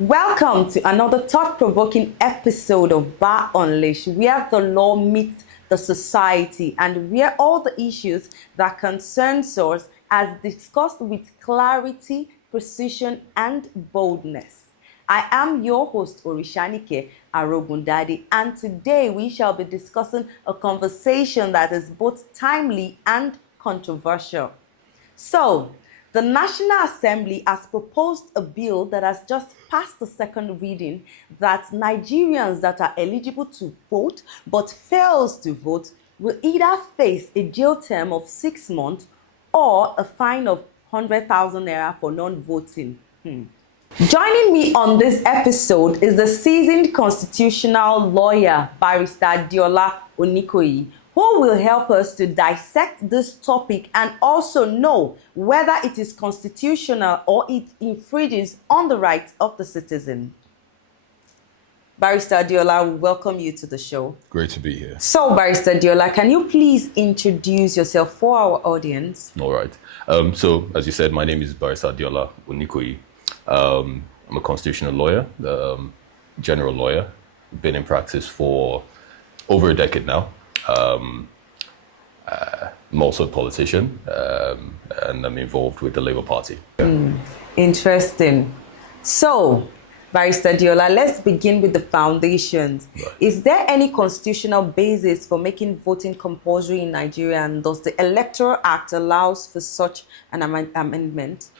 Welcome to another thought-provoking episode of Bar Unleashed, where the law meets the society and where all the issues that concern us are discussed with clarity, precision, and boldness. I am your host, Órisánikè Arogundade, and today we shall be discussing a conversation that is both timely and controversial. So, the National Assembly has proposed a bill that has just passed the second reading that Nigerians that are eligible to vote but fails to vote will either face a jail term of 6 months or a fine of 100,000 naira for non-voting. Joining me on this episode is the seasoned constitutional lawyer, Barrister Adeola Onikoyi, who will help us to dissect this topic and also know whether it is constitutional or it infringes on the rights of the citizen. Barrister Adeola, we welcome you to the show. Great to be here. So, Barrister Adeola, can you please introduce yourself for our audience? All right. So, as you said, my name is Barrister Adeola Onikoyi. I'm a constitutional lawyer, general lawyer. Been in practice for over a decade now. I'm also a politician, and I'm involved with the Labour Party. Interesting. So, Barrister Adeola, let's begin with the foundations. Right. Is there any constitutional basis for making voting compulsory in Nigeria, and does the Electoral Act allows for such an amendment?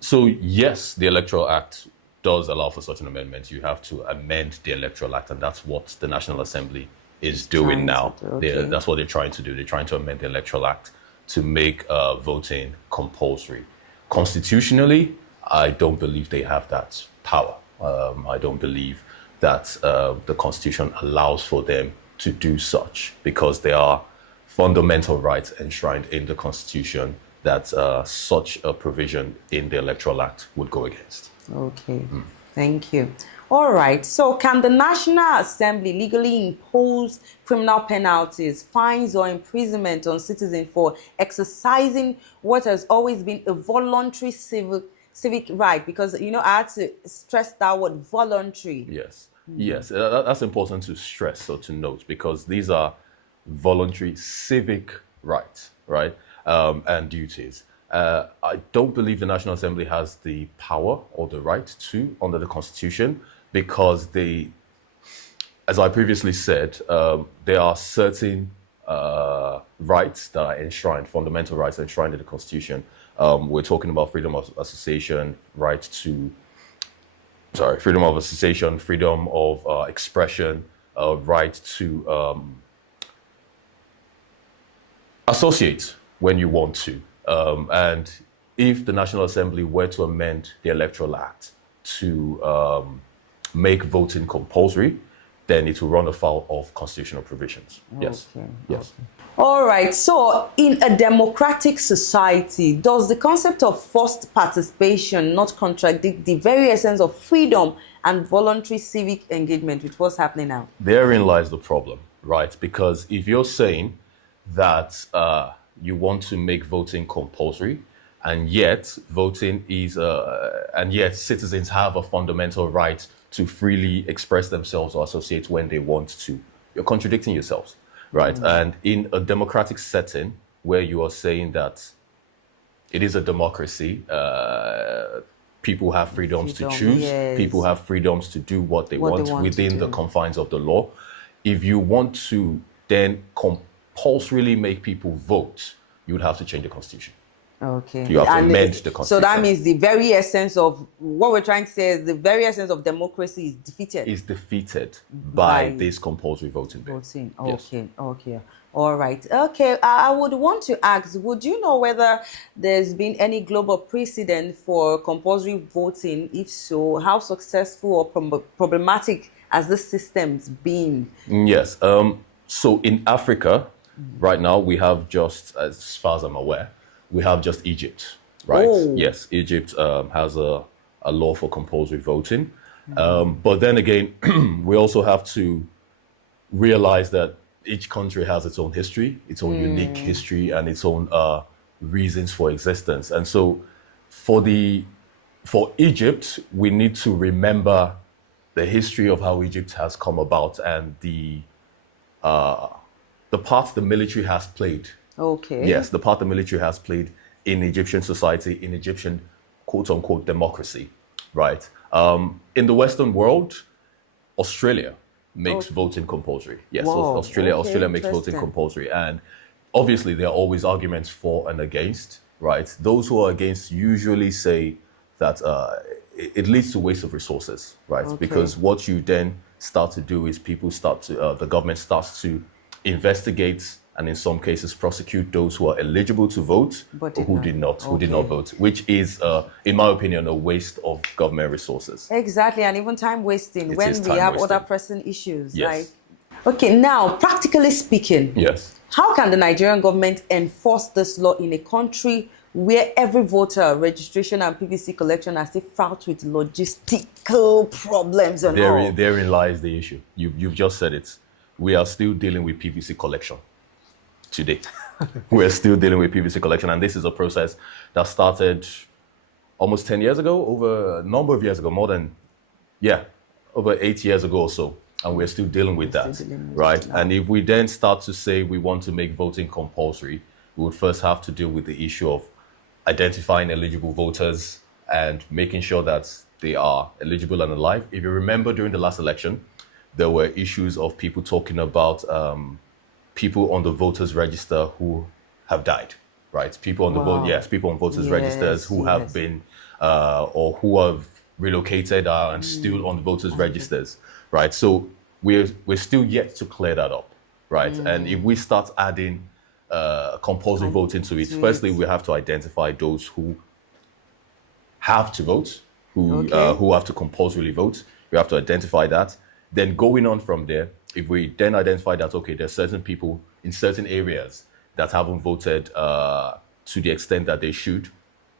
So yes, the Electoral Act does allow for such an amendment. You have to amend the Electoral Act, and that's what the National Assembly is doing now. Okay. That's what they're trying to do. They're trying to amend the Electoral Act to make voting compulsory. Constitutionally, I don't believe they have that power. I don't believe that the Constitution allows for them to do such, because there are fundamental rights enshrined in the Constitution that such a provision in the Electoral Act would go against. Okay, thank you. All right, so can the National Assembly legally impose criminal penalties, fines, or imprisonment on citizens for exercising what has always been a voluntary civic right? Because, I had to stress that word, voluntary. Yes, yes, that's important to stress or to note, because these are voluntary civic rights, right? And duties. I don't believe the National Assembly has the power or the right to under the Constitution, because they, as I previously said, there are certain rights that are enshrined, fundamental rights enshrined in the Constitution. We're talking about freedom of association, freedom of association, freedom of expression, right to associate when you want to. And if the National Assembly were to amend the Electoral Act to make voting compulsory, then it will run afoul of constitutional provisions. Yes. Okay. Yes. Okay. All right. So, in a democratic society, does the concept of forced participation not contradict the very essence of freedom and voluntary civic engagement with what's happening now? Therein lies the problem, right? Because if you're saying that you want to make voting compulsory, and yet voting is, and yet citizens have a fundamental right to freely express themselves or associate when they want to, you're contradicting yourselves, right? And in a democratic setting where you are saying that it is a democracy, people have freedoms to choose, yes. People have freedoms to do what they want within the confines of the law. If you want to then compulsorily make people vote, you would have to change the Constitution. Okay. You have to amend the Constitution. So that means the very essence of what we're trying to say is the very essence of democracy is defeated. Is defeated by this compulsory voting bill. Voting. Yes. Okay. Okay. All right. Okay. I would want to ask, would you know whether there's been any global precedent for compulsory voting? If so, how successful or problematic has this system's been? Yes. So in Africa, right now, we have just, as far as I'm aware, we have just Egypt, right? Oh. Yes, Egypt has a law for compulsory voting. But then again, we also have to realize that each country has its own history, its own unique history, and its own reasons for existence. And so for the For Egypt, we need to remember the history of how Egypt has come about and the part the military has played. Okay. Yes, the part the military has played in Egyptian society, in Egyptian quote unquote democracy, right? In the Western world, Australia makes voting compulsory. Yes, Whoa, Australia okay, Australia makes voting interesting. compulsory, and obviously there are always arguments for and against. Right, those who are against usually say that it leads to waste of resources. Right, Okay. because what you then start to do is people start to the government starts to investigate and in some cases prosecute those who are eligible to vote But or did who not. did not Okay. vote, which is, in my opinion, a waste of government resources. Exactly, and even time wasting It when is we time have wasting. other pressing issues. Yes. Like, okay, now practically speaking, Yes. how can the Nigerian government enforce this law in a country where every voter registration and PVC collection are still fraught with logistical problems and all? Therein lies the issue. You've just said it. We are still dealing with PVC collection today. We're still dealing with PVC collection, and this is a process that started almost 10 years ago, over a number of years ago, over 8 years ago or so, and we're still dealing with that, dealing with right? it now. And if we then start to say we want to make voting compulsory, we would first have to deal with the issue of identifying eligible voters and making sure that they are eligible and alive. If you remember during the last election, there were issues of people talking about people on the voters register who have died, right? People on the Wow. people on voters Yes, registers who have yes. been or who have relocated and still on the voters registers, right? So we're still yet to clear that up, right? And if we start adding compulsory voting to it, firstly we have to identify those who have to vote, who have to compulsorily vote. We have to identify that. Then going on from there, if we then identify that, okay, there's certain people in certain areas that haven't voted to the extent that they should,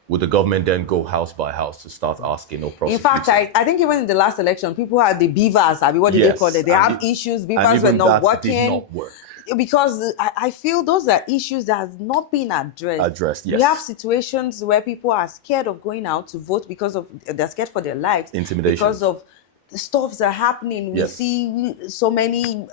would the government then go house by house to start asking or In prosecuting? fact, I think even in the last election, people had the beavers. I mean, what did they call it? They have issues. Beavers were even not that working. did not work. Because I feel those are issues that has not been addressed. Yes. We have situations where people are scared of going out to vote because of they're scared for their lives. Intimidation. Because of the stuffs are happening. We Yes. see so many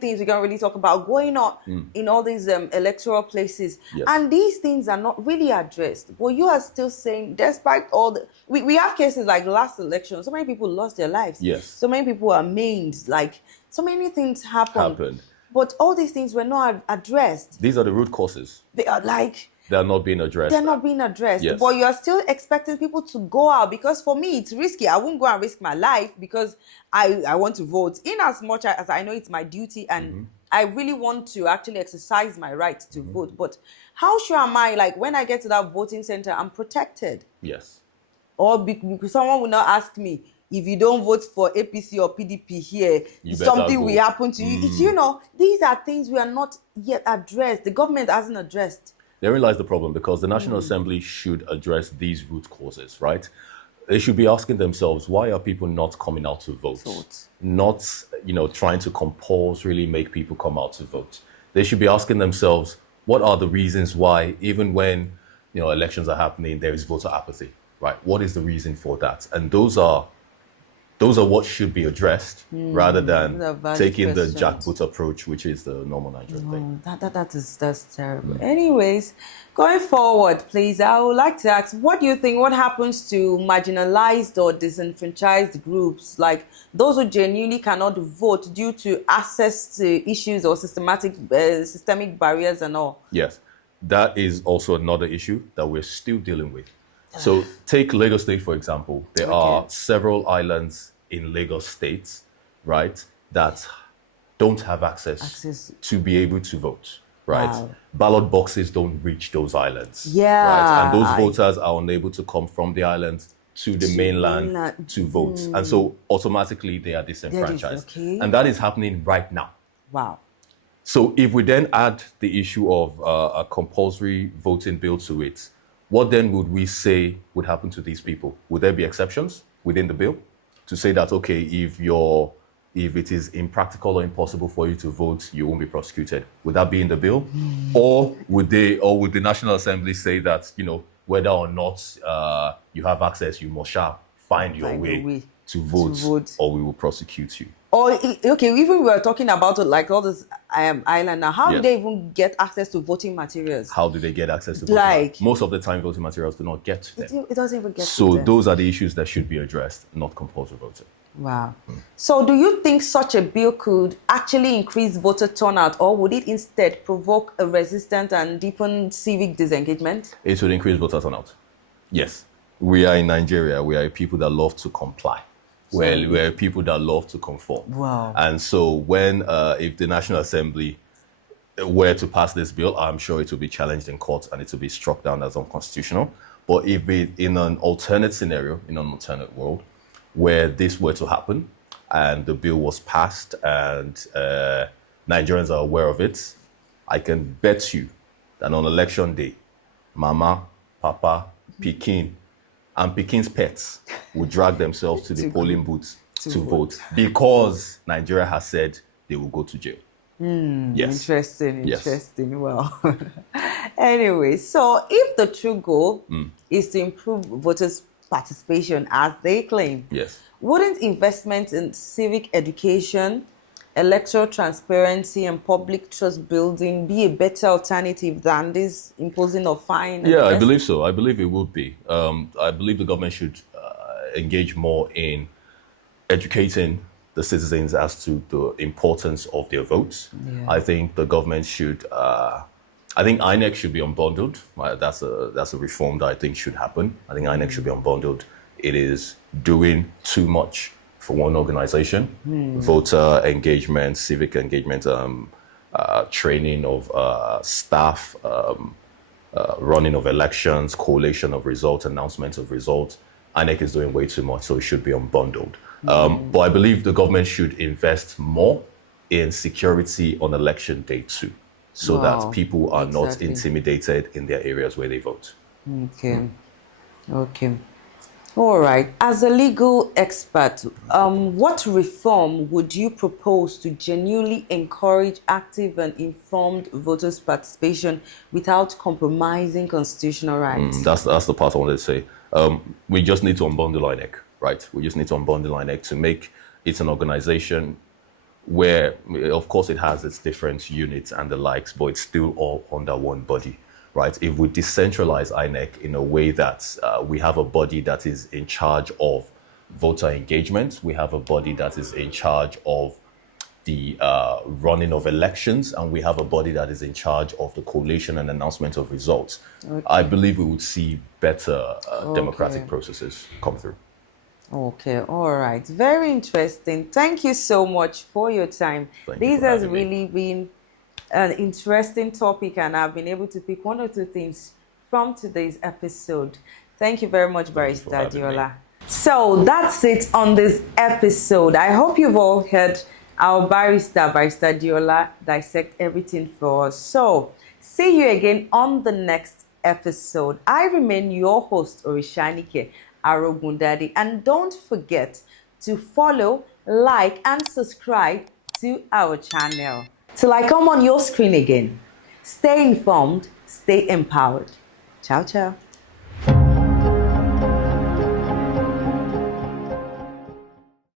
things we can't really talk about going on in all these electoral places. Yes. And these things are not really addressed. But you are still saying, despite all the we have cases like the last election, so many people lost their lives. Yes. So many people are maimed. Like so many things happened. But all these things were not addressed. These are the root causes. They are like They are not being addressed. they're not being addressed. Yes. But you are still expecting people to go out because for me it's risky. I won't go and risk my life because I want to vote. In as much as I know it's my duty and I really want to actually exercise my right to vote. But how sure am I, like when I get to that voting center, I'm protected? Yes. Or because someone will not ask me, if you don't vote for APC or PDP here, You better something go. will happen to you. You know, these are things we are not yet addressed. The government hasn't addressed. Therein lies the problem because the National Assembly should address these root causes, right? They should be asking themselves, why are people not coming out to vote? Not, trying to compulsorily make people come out to vote. They should be asking themselves, what are the reasons why, even when, elections are happening, there is voter apathy, right? What is the reason for that? And those are what should be addressed rather than Those are valid taking the questions. jackboot approach, which is the normal Nigerian thing. That's terrible. Anyways, going forward, please, I would like to ask, what do you think, what happens to marginalized or disenfranchised groups, like those who genuinely cannot vote due to access to issues or systemic barriers and all? Yes, that is also another issue that we're still dealing with. So take Lagos State, for example. There are several islands in Lagos State, right, that don't have access to be able to vote, right? Wow. Ballot boxes don't reach those islands. Yeah. Right? And those voters are unable to come from the islands to the mainland to vote. And so automatically they are disenfranchised. okay. And that is happening right now. Wow. So if we then add the issue of a compulsory voting bill to it, what then would we say would happen to these people? Would there be exceptions within the bill to say that, okay, if it is impractical or impossible for you to vote, you won't be prosecuted? Would that be in the bill? Or would the National Assembly say that, whether or not you have access, you must shall find your way to vote, or we will prosecute you. Or okay, even we were talking about it, like all this island now. How do they even get access to voting materials? How do they get access to voting materials? Most of the time, voting materials do not get to them. It doesn't even get to So them. those are the issues that should be addressed, not compulsory voting. Wow. So do you think such a bill could actually increase voter turnout, or would it instead provoke a resistance and deepen civic disengagement? It would increase voter turnout. Yes. We are in Nigeria. We are people that love to comply. We're people that love to conform. Wow. And so when, if the National Assembly were to pass this bill, I'm sure it will be challenged in court and it will be struck down as unconstitutional. But if it, in an alternate scenario, in an alternate world, where this were to happen and the bill was passed and Nigerians are aware of it, I can bet you that on election day, Mama, Papa, Pikin, and Pikin's pets will drag themselves to the polling booths to vote because Nigeria has said they will go to jail. Yes. Interesting. Yes. Well, anyway, so if the true goal is to improve voters' participation, as they claim, yes, wouldn't investment in civic education, electoral transparency, and public trust building be a better alternative than this imposing of fine? Yeah, I believe so. I believe it would be. I believe the government should engage more in educating the citizens as to the importance of their votes. Yeah. I think the government should. I think INEC should be unbundled. That's a reform that I think should happen. I think INEC should be unbundled. It is doing too much for one organization. Voter engagement, civic engagement, training of staff, running of elections, collation of results, announcement of results. INEC is doing way too much, so it should be unbundled. But I believe the government should invest more in security on election day too, so that people are not intimidated in their areas where they vote. Okay. All right. As a legal expert, what reform would you propose to genuinely encourage active and informed voters' participation without compromising constitutional rights? That's the part I wanted to say. We just need to unbundle INEC, right? We just need to unbundle INEC to make it an organization where, of course, it has its different units and the likes, but it's still all under one body. Right? If we decentralize INEC in a way that we have a body that is in charge of voter engagement, we have a body that is in charge of the running of elections, and we have a body that is in charge of the collation and announcement of results, I believe we would see better democratic processes come through. Okay, all right. Very interesting. Thank you so much for your time. This has really been an interesting topic, and I've been able to pick one or two things from today's episode. Thank you very much, Barrister Adeola. So that's it on this episode. I hope you've all heard our Barrister Adeola dissect everything for us. So see you again on the next episode. I remain your host, Órisánikè Arogundade, and don't forget to follow, like, and subscribe to our channel. Till I come on your screen again, stay informed, stay empowered. Ciao, ciao.